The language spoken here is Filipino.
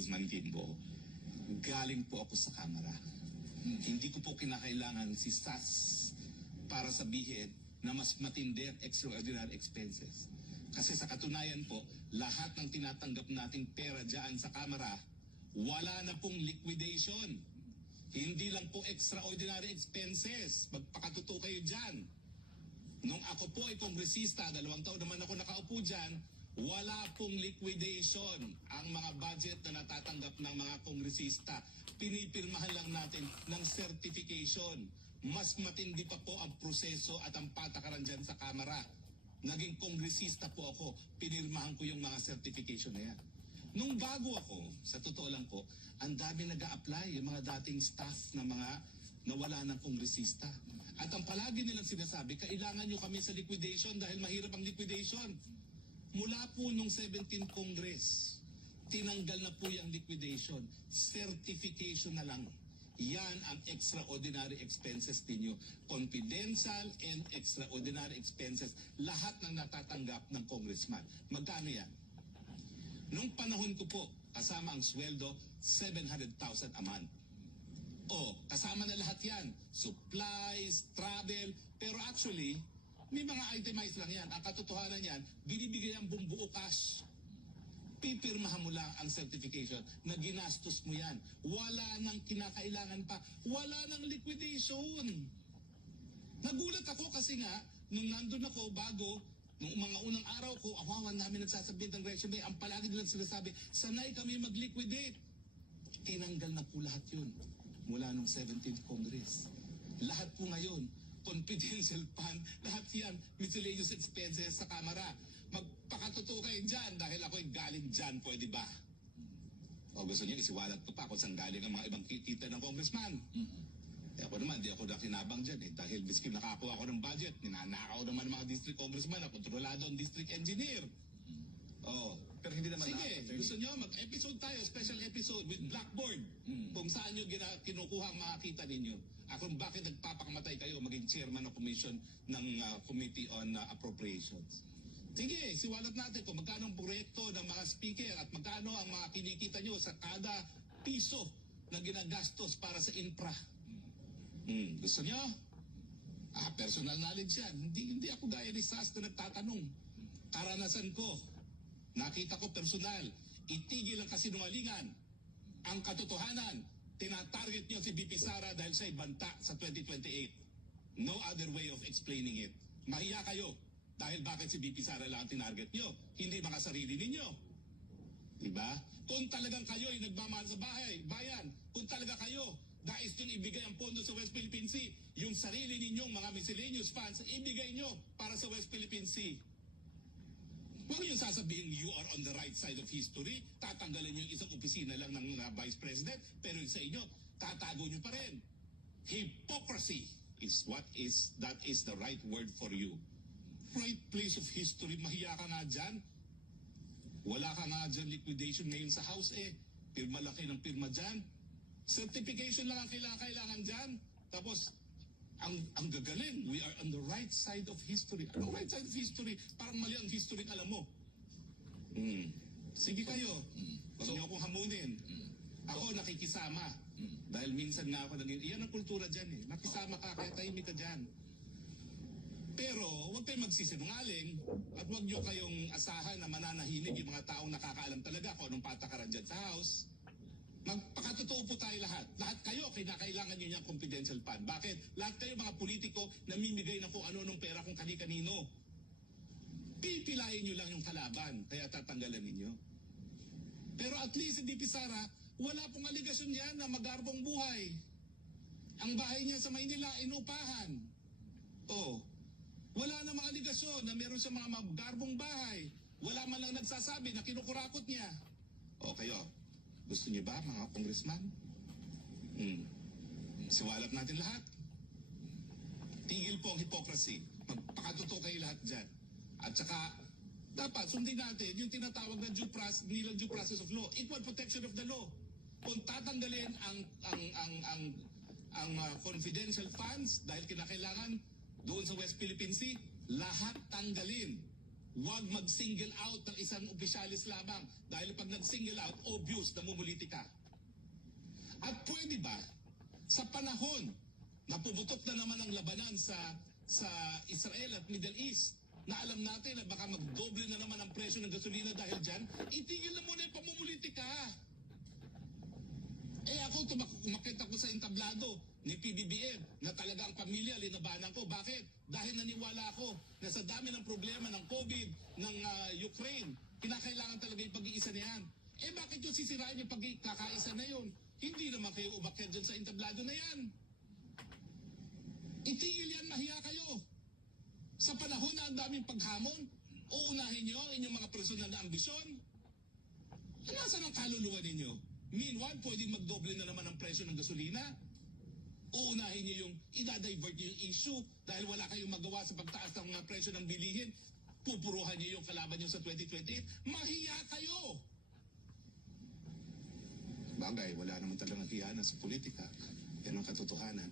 Congressman Kimbo, galing po ako sa Kamara. Hindi ko po kinakailangan si SAS para sabihin na mas matindi ang extraordinary expenses. Kasi sa katunayan po, lahat ng tinatanggap nating pera dyan sa Kamara, wala na pong liquidation. Hindi lang po extraordinary expenses. Magpakatuto kayo dyan. Nung ako po ay kongresista, 2 taon naman ako nakaupo dyan, wala pong liquidation ang mga budget na natatanggap ng mga kongresista. Pinipirmahan lang natin ng certification. Mas matindi pa po ang proseso at ang patakaran dyan sa Kamara. Naging kongresista po ako, pinirmahan ko yung mga certification na yan. Nung bago ako, sa totoo lang po, ang dami nag-a-apply, yung mga dating staff na mga nawala ng kongresista. At ang palagi nilang sinasabi, kailangan nyo kami sa liquidation dahil mahirap ang liquidation. Mula po nung 17th Congress, tinanggal na po yung liquidation. Certification na lang. Yan ang extraordinary expenses ninyo. Confidential and extraordinary expenses. Lahat ng natatanggap ng congressman. Magkano yan? Nung panahon ko po, kasama ang sweldo, 700,000 a month. O, kasama na lahat yan. Supplies, travel. Pero actually, may mga itemized lang yan. Ang katotohanan yan, binibigay ang bumbuo cash. Pipirmahan mo lang ang certification na ginastos mo yan. Wala nang kinakailangan pa. Wala nang liquidation. Nagulat ako kasi nga, nung nandun ako bago, nung mga unang araw ko, awawan namin nagsasabit ng resume, ang palagi nilang sinasabi, sanay kami mag-liquidate. Tinanggal na po lahat yun mula nung 17th Congress. Lahat po ngayon, confidential fund, lahat yan, miscellaneous expenses sa Kamara. Magpakatotoo kayo dyan dahil ako'y galing dyan, pwede ba? O gusto niyo, isiwalat ko pa kung saan galing ang mga ibang kita ng congressman. Ako naman, di ako nakinabang dyan dahil biskin nakakuha ako ng budget, ninanakaw naman ng mga district congressman, kontrolado ang district engineer. Oh. Pero hindi naman sige, gusto nyo, mag-episode tayo, special episode with Blackboard, kung saan nyo kinukuha ang makakita ninyo. Kung bakit nagpapakamatay kayo maging chairman ng commission ng Committee on Appropriations. Sige, siwalat natin kung magkano ang proyekto ng mga speaker at magkano ang mga kinikita nyo sa kada piso na ginagastos para sa infra. Gusto nyo? Personal knowledge yan. Hindi ako gaya ni SAS na nagtatanong. Karanasan ko. Nakita ko personal. Itigil ang kasinungalingan. Ang katotohanan. Tinatarget nyo si BP Sara dahil siya'y banta sa 2028. No other way of explaining it. Mahiya kayo. Dahil bakit si BP Sara lang ang tinarget nyo? Hindi mga sarili ninyo. Diba? Kung talagang kayo ay nagmamahal sa bayan, kung talaga kayo nais nyo ibigay ang pondo sa West Philippine Sea, yung sarili ninyong mga miscellaneous funds, ibigay nyo para sa West Philippine Sea. Huwag yung sasabihin you are on the right side of history, tatanggalin nyo yung isang opisina lang ng Vice President, pero sa inyo, tatago nyo pa rin. Hypocrisy is that is the right word for you. Right place of history, mahiya ka nga dyan. Wala ka nga dyan liquidation ngayon sa House Pirma laki ng pirma dyan. Certification lang ang kailangan dyan. Tapos, ang gagaling, we are on the right side of history. Anong right side of history? Parang mali ang history, alam mo. Sige kayo. Huwag niyo akong hamunin. Ako nakikisama. Dahil minsan nga ako iyan ang kultura dyan Makisama ka, kaya tahimik ka dyan. Pero huwag kayong magsisinungaling at huwag niyo kayong asahan na mananahinig yung mga taong nakakaalam talaga kung anong patakaran dyan sa House. Magpakatotoo po tayo lahat. Lahat kayo, kinakailangan nyo niyang confidential fund. Bakit? Lahat kayo mga politiko namimigay na kung ano-anong pera kung kani-kanino. Pipilayin nyo lang yung kalaban, kaya tatanggalan ninyo. Pero at least hindi Sara, wala pong aligasyon yan na magarbong buhay. Ang bahay niya sa Maynila, inupahan. Wala na mga aligasyon na meron siya mga magarbong bahay. Wala man lang nagsasabi na kinukurakot niya. Kayo. Gusto niyo ba, mga congressman? Siwalat natin lahat. Tigil po ang hypocrisy. Magpakatotoo kayo lahat dyan. At saka, dapat sundin natin yung tinatawag na due process of law, equal protection of the law. Kung tatanggalin ang confidential funds dahil kinakailangan doon sa West Philippine Sea, lahat tanggalin. Huwag mag-single out ng isang opisyalis lamang dahil pag nag-single out, obvious na mumuliti ka. At pwede ba, sa panahon na pumutok na naman ang labanan sa Israel at Middle East, na alam natin na baka magdoble na naman ang presyo ng gasolina dahil dyan, itigil na muna yung pamumulitika. Ako, umakit ako sa entablado ni PBBM na talaga ang pamilya, linabanan ko. Bakit? Dahil naniwala ako na sa dami ng problema ng COVID, ng Ukraine, kinakailangan talaga yung pag-iisa na yan. Bakit yung sisirain yung pagkakaisa na yun? Hindi naman kayo umakit dyan sa entablado na yan. Itigil yan, mahiya kayo. Sa panahon na ang daming paghamon, uunahin nyo ang inyong mga personal na ambisyon. Nasaan ang kaluluwa ninyo? Meanwhile, pwedeng magdoble na naman ang presyo ng gasolina. Uunahin nyo yung, idadivert nyo yung issue dahil wala kayong magawa sa pagtaas ng mga presyo ng bilihin. Pupuruhan nyo yung kalaban nyo sa 2028. Mahiya kayo! Bagay, wala naman talagang hiyanan sa politika. Yan ang katotohanan.